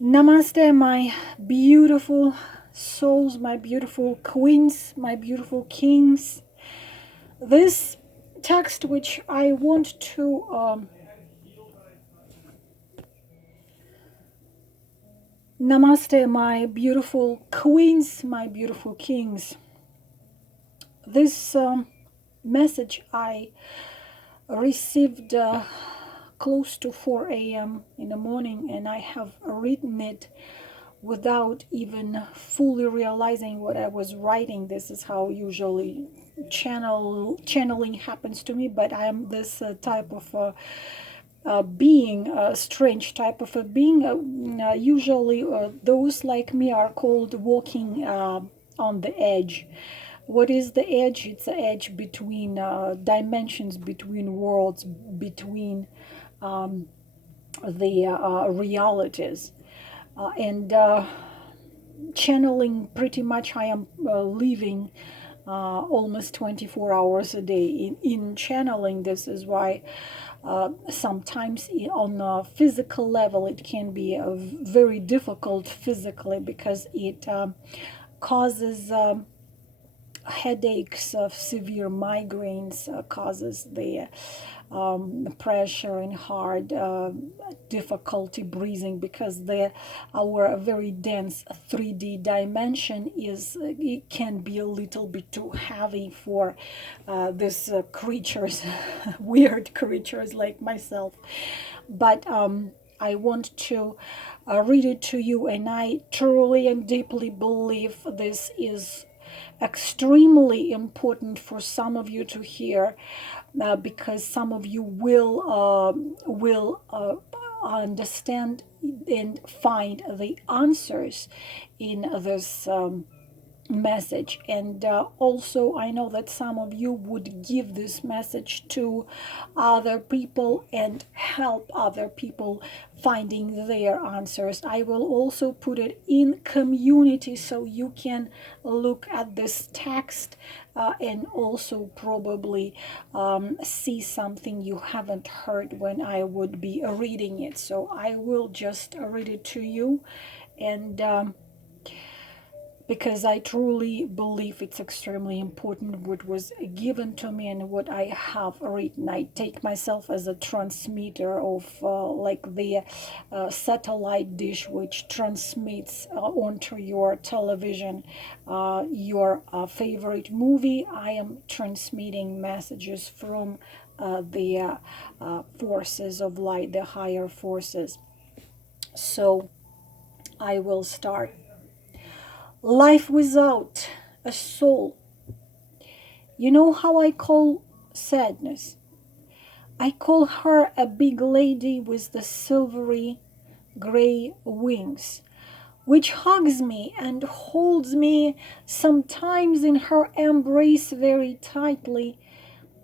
Namaste, my beautiful souls, my beautiful queens, my beautiful kings. This text, which I want to Namaste, my beautiful queens, my beautiful kings. This message I received close to 4 a.m. in the morning, and I have written it without even fully realizing what I was writing. This is how usually channeling happens to me, but I am this type of being, a strange type of a being. Usually those like me are called walking on the edge. What is the edge? It's the edge between dimensions, between worlds, between the realities. And channeling, pretty much I am living almost 24 hours a day in channeling. This is why sometimes on a physical level it can be very difficult physically, because it causes headaches, of severe migraines, causes the pressure in heart, difficulty breathing, because our very dense 3D dimension is, it can be a little bit too heavy for these creatures, weird creatures like myself. But I want to read it to you, and I truly and deeply believe this is extremely important for some of you to hear, because some of you will understand and find the answers in this message. And also I know that some of you would give this message to other people and help other people finding their answers. I will also put it in community so you can look at this text and also probably see something you haven't heard when I would be reading it. So I will just read it to you, and because I truly believe it's extremely important what was given to me and what I have written. I take myself as a transmitter of like the satellite dish which transmits onto your television your favorite movie. I am transmitting messages from the forces of light, the higher forces. So I will start. Life without a soul. You know how I call sadness? I call her a big lady with the silvery gray wings, which hugs me and holds me sometimes in her embrace very tightly,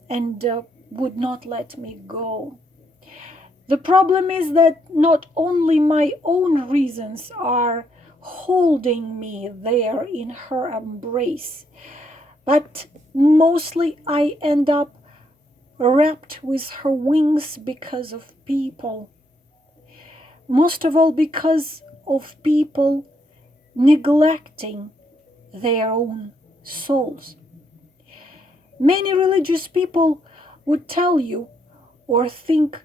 and would not let me go. The problem is that not only my own reasons are holding me there in her embrace, but mostly I end up wrapped with her wings because of people. Most of all because of people neglecting their own souls. Many religious people would tell you or think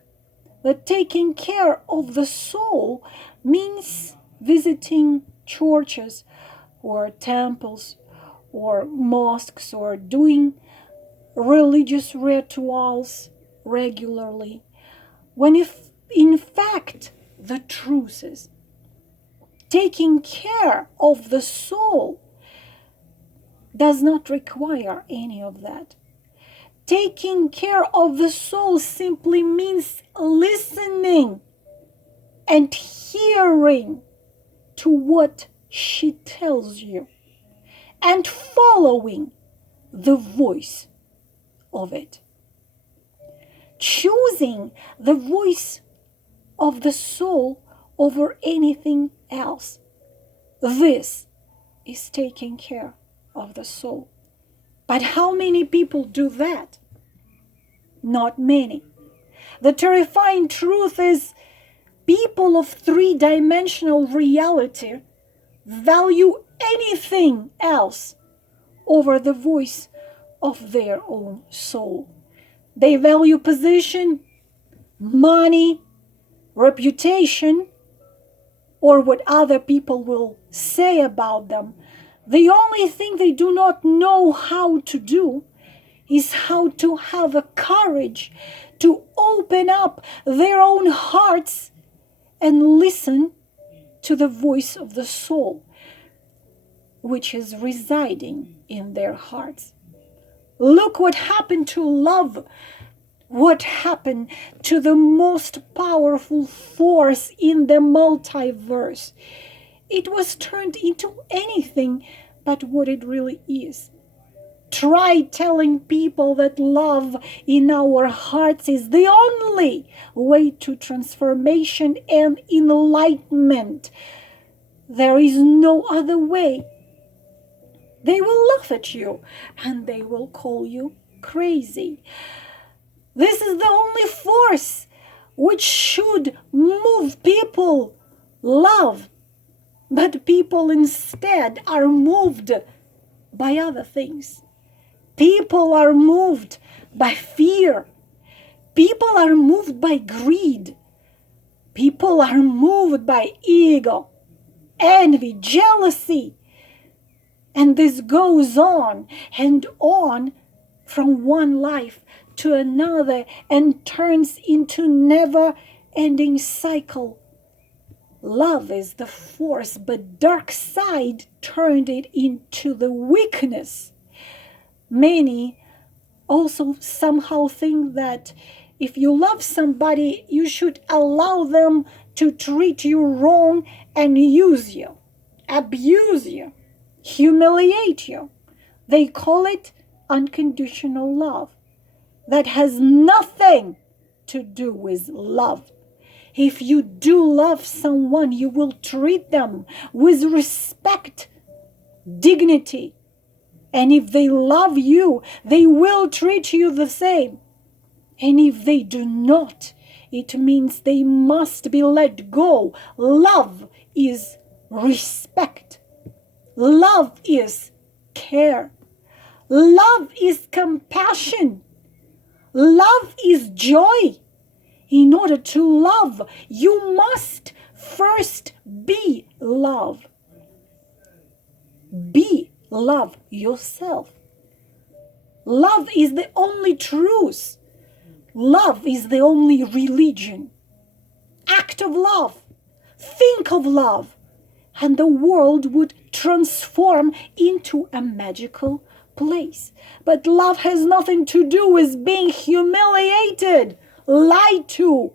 that taking care of the soul means visiting churches or temples or mosques or doing religious rituals regularly, when if in fact the truth is taking care of the soul does not require any of that. Taking care of the soul simply means listening and hearing to what she tells you and following the voice of it. Choosing the voice of the soul over anything else. This is taking care of the soul. But how many people do that? Not many. The terrifying truth is People of three-dimensional reality value anything else over the voice of their own soul. They value position, money, reputation, or what other people will say about them. The only thing they do not know how to do is how to have a courage to open up their own hearts and listen to the voice of the soul, which is residing in their hearts. Look what happened to love. What happened to the most powerful force in the multiverse? It was turned into anything but what it really is. Try telling people that love in our hearts is the only way to transformation and enlightenment. There is no other way. They will laugh at you and they will call you crazy. This is the only force which should move people, love. But people instead are moved by other things. People are moved by fear. People are moved by greed. People are moved by ego, envy, jealousy. And this goes on and on from one life to another and turns into never-ending cycle. Love is the force, but dark side turned it into the weakness. Many also somehow think that if you love somebody, you should allow them to treat you wrong and use you, abuse you, humiliate you. They call it unconditional love. That has nothing to do with love. If you do love someone, you will treat them with respect, dignity. And if they love you, they will treat you the same. And if they do not, it means they must be let go. Love is respect. Love is care. Love is compassion. Love is joy. In order to love, you must first be love. Be love yourself. Love is the only truth. Love is the only religion. Act of love. Think of love. And the world would transform into a magical place. But love has nothing to do with being humiliated, lied to,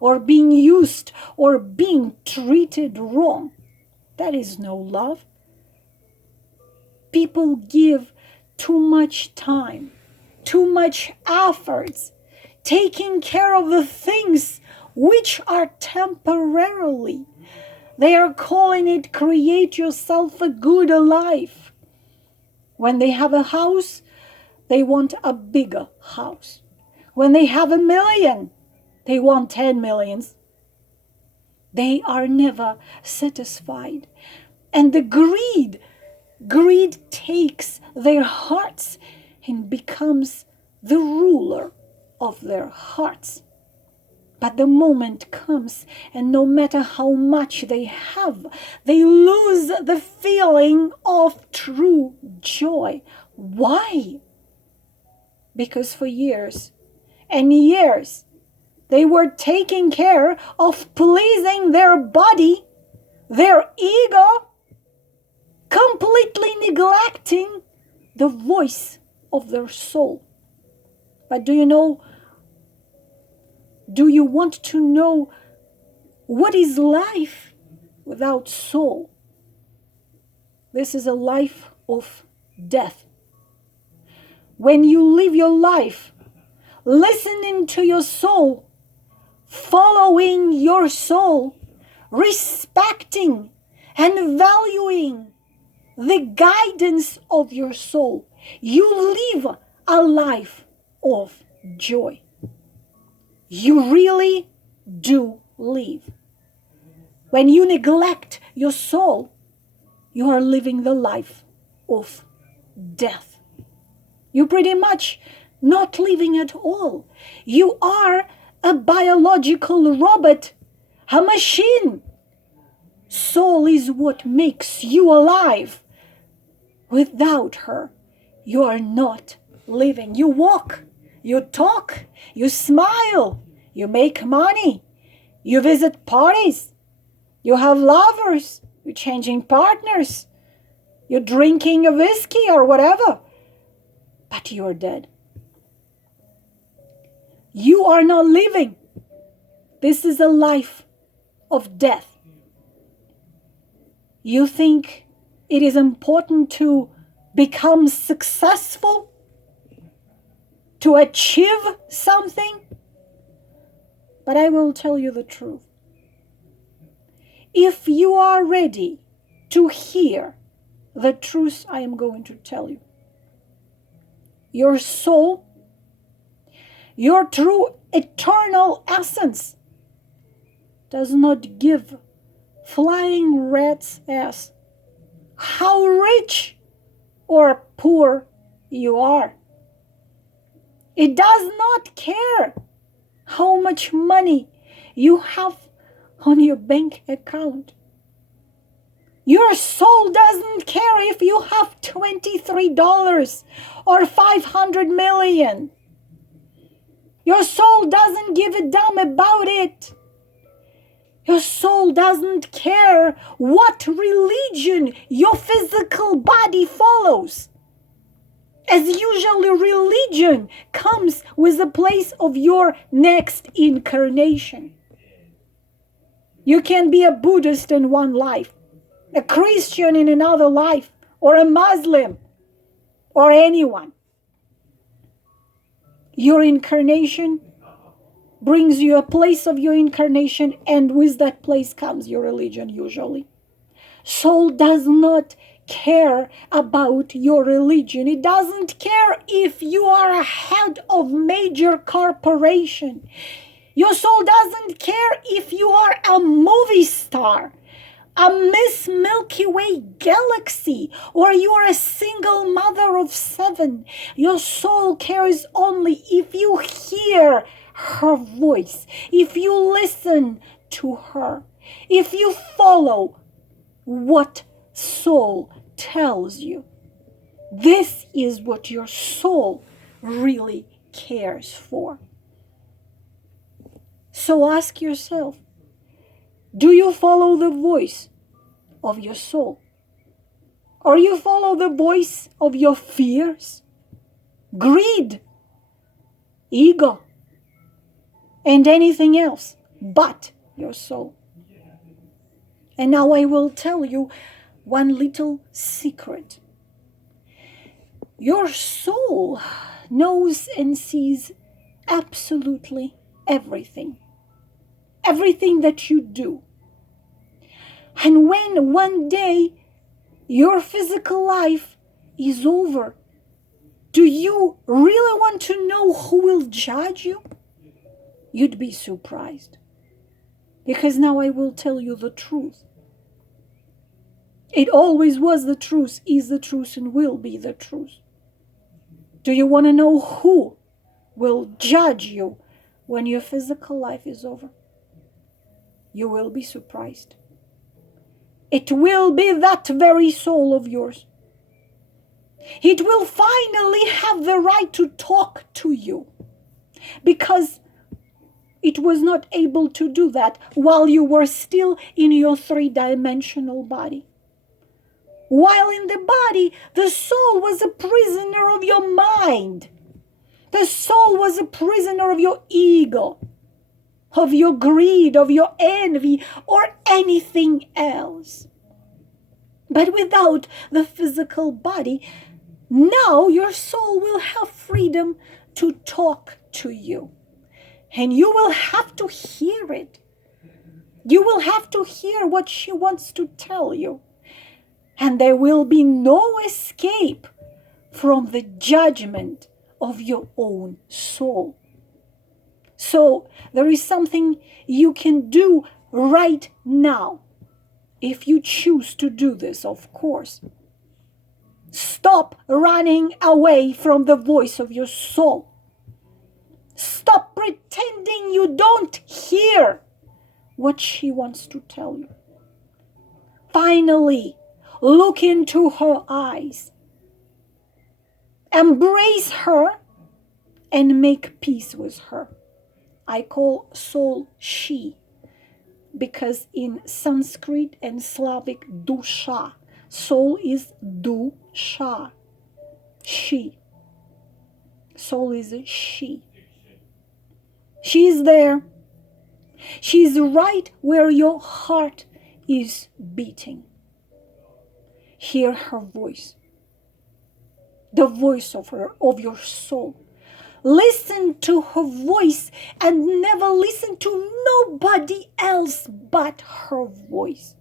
or being used, or being treated wrong. That is no love. People give too much time, too much efforts, taking care of the things which are temporarily. They are calling it create yourself a good life. When they have a house, they want a bigger house. When they have 1 million, they want 10 millions. They are never satisfied. And the greed takes their hearts and becomes the ruler of their hearts. But the moment comes, and no matter how much they have, they lose the feeling of true joy. Why? Because for years and years, they were taking care of pleasing their body, their ego, completely neglecting the voice of their soul. But do you want to know what is life without soul? This is a life of death. When you live your life listening to your soul, following your soul, respecting and valuing the guidance of your soul, you live a life of joy. You really do live When you neglect your soul, you are living the life of death. You're pretty much not living at all. You are a biological robot, a machine. Soul is what makes you alive. Without her, you are not living. You walk, you talk, you smile, you make money, you visit parties, you have lovers, you're changing partners, you're drinking a whiskey or whatever, but you're dead. You are not living. This is a life of death. You think it is important to become successful, to achieve something? But I will tell you the truth. If you are ready to hear the truth I am going to tell you, your soul, your true eternal essence, does not give flying rat's ass how rich or poor you are. It does not care how much money you have on your bank account. Your soul doesn't care if you have $23 or 500 million. Your soul doesn't give a damn about it. Your soul doesn't care what religion your physical body follows. As usually, religion comes with the place of your next incarnation. You can be a Buddhist in one life, a Christian in another life, or a Muslim, or anyone. Your incarnation brings you a place of your incarnation, and with that place comes your religion usually. Soul does not care about your religion. It doesn't care if you are a head of major corporation. Your soul doesn't care if you are a movie star, a Miss Milky Way galaxy, or you are a single mother of 7. Your soul cares only if you hear her voice, if you listen to her, if you follow what soul tells you. This is what your soul really cares for. So ask yourself, do you follow the voice of your soul? Or you follow the voice of your fears, greed, ego, and anything else but your soul? And now I will tell you one little secret. Your soul knows and sees absolutely everything. Everything that you do. And when one day your physical life is over, do you really want to know who will judge you? You'd be surprised. Because now I will tell you the truth. It always was the truth, is the truth, and will be the truth. Do you want to know who will judge you when your physical life is over? You will be surprised. It will be that very soul of yours. It will finally have the right to talk to you, because it was not able to do that while you were still in your 3-dimensional body. While in the body, the soul was a prisoner of your mind. The soul was a prisoner of your ego, of your greed, of your envy, or anything else. But without the physical body, now your soul will have freedom to talk to you. And you will have to hear it. You will have to hear what she wants to tell you. And there will be no escape from the judgment of your own soul. So there is something you can do right now if you choose to do this, of course. Stop running away from the voice of your soul. Stop pretending you don't hear what she wants to tell you. Finally, look into her eyes. Embrace her and make peace with her. I call soul she, because in Sanskrit and Slavic dusha, soul is dusha, she. Soul is a she. She is there. She is right where your heart is beating. Hear her voice, the voice of your soul. Listen to her voice and never listen to nobody else but her voice.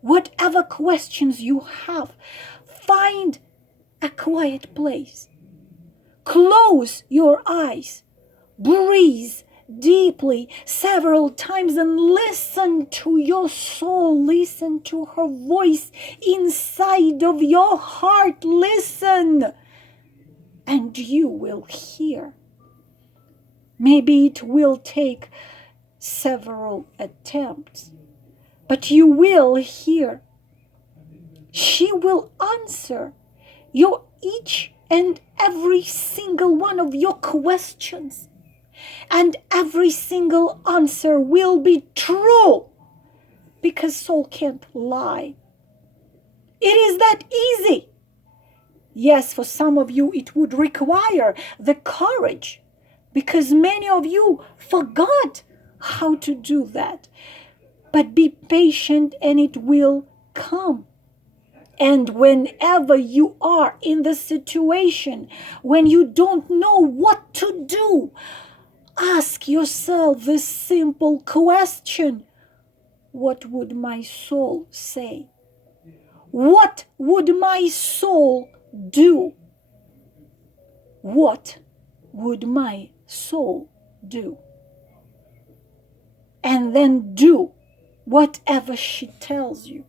Whatever questions you have, find a quiet place. Close your eyes. Breathe deeply several times and listen to your soul. Listen to her voice inside of your heart. Listen. And you will hear. Maybe it will take several attempts, but you will hear. She will answer your each and every single one of your questions. And every single answer will be true, because soul can't lie. It is that easy. Yes, for some of you it would require the courage, because many of you forgot how to do that. But be patient and it will come. And whenever you are in the situation when you don't know what to do, ask yourself this simple question: what would my soul say? What would my soul do? What would my soul do? And then do whatever she tells you.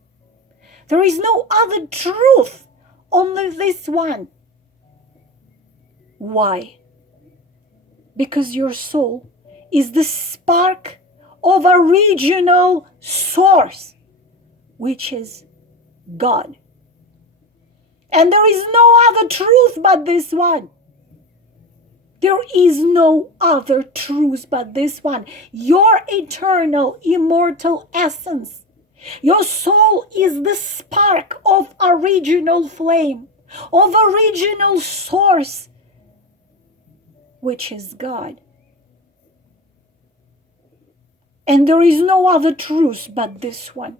There is no other truth, only this one. Why? Because your soul is the spark of original source, which is God. And there is no other truth but this one. There is no other truth but this one. Your eternal, immortal essence. Your soul is the spark of original flame, of original source, which is God. And there is no other truth but this one.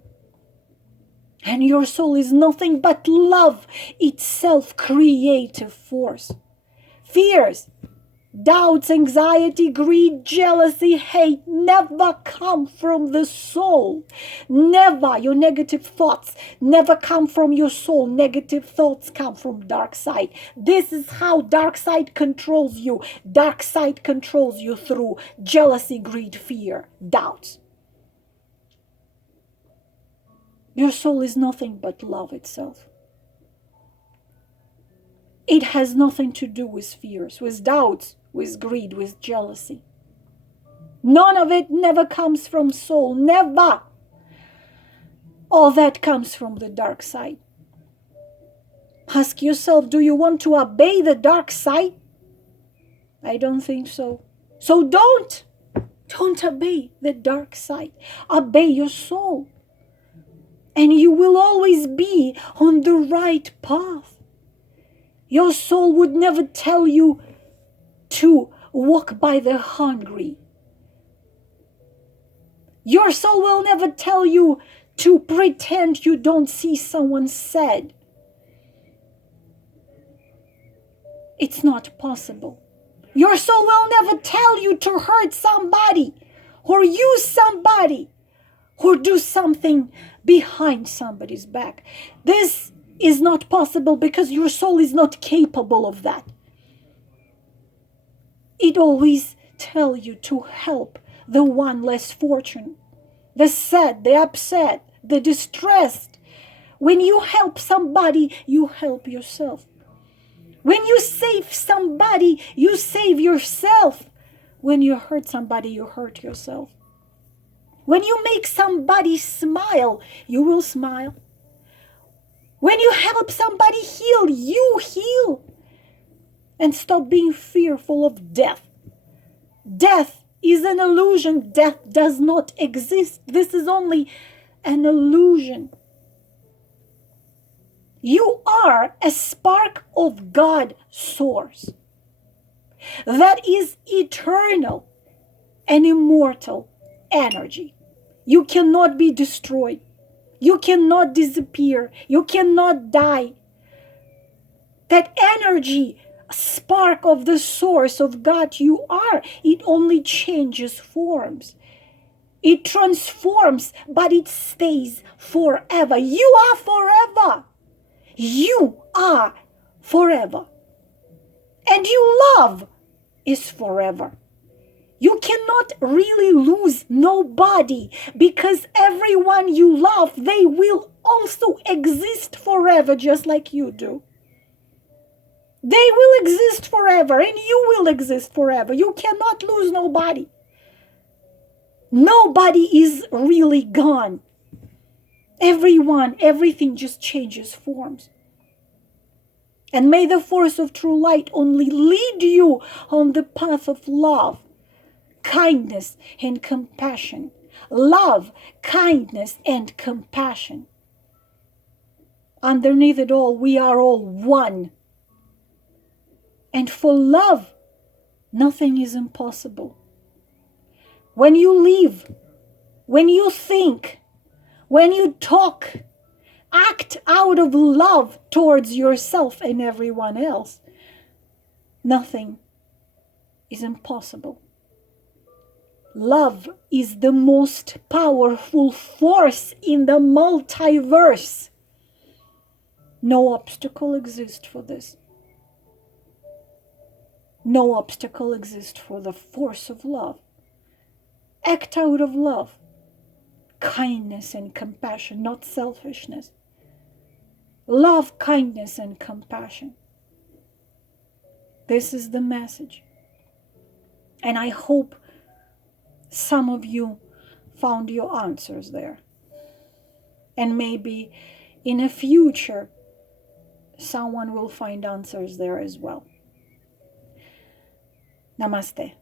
And your soul is nothing but love itself, creative force. Fears, doubts, anxiety, greed, jealousy, hate never come from the soul. Never. Your negative thoughts never come from your soul. Negative thoughts come from dark side. This is how dark side controls you. Dark side controls you through jealousy, greed, fear, doubts. Your soul is nothing but love itself. It has nothing to do with fears, with doubts, with greed, with jealousy. None of it never comes from soul. Never. All that comes from the dark side. Ask yourself, do you want to obey the dark side? I don't think so. So don't obey the dark side. Obey your soul. And you will always be on the right path. Your soul would never tell you to walk by the hungry. Your soul will never tell you to pretend you don't see someone sad. It's not possible. Your soul will never tell you to hurt somebody or use somebody or do something behind somebody's back. This is not possible because your soul is not capable of that. It always tells you to help the one less fortunate, the sad, the upset, the distressed. When you help somebody, you help yourself. When you save somebody, you save yourself. When you hurt somebody, you hurt yourself. When you make somebody smile, you will smile. When you help somebody heal, you heal. And stop being fearful of death. Death is an illusion. Death does not exist. This is only an illusion. You are a spark of God source that is eternal and immortal energy. You cannot be destroyed. You cannot disappear. You cannot die. That energy, spark of the source of God you are, it only changes forms. It transforms, but it stays forever. You are forever. You are forever. And your love is forever. You cannot really lose nobody, because everyone you love, they will also exist forever just like you do. They will exist forever and you will exist forever. You cannot lose nobody. Nobody is really gone. Everyone, everything just changes forms. And may the force of true light only lead you on the path of love, kindness, and compassion. Love, kindness, and compassion. Underneath it all, we are all one. And for love, nothing is impossible. When you live, when you think, when you talk, act out of love towards yourself and everyone else, nothing is impossible. Love is the most powerful force in the multiverse. No obstacle exists for this. No obstacle exists for the force of love. Act out of love, kindness and compassion, not selfishness. Love, kindness, and compassion. This is the message. And I hope some of you found your answers there. And maybe in the future, someone will find answers there as well. Namaste.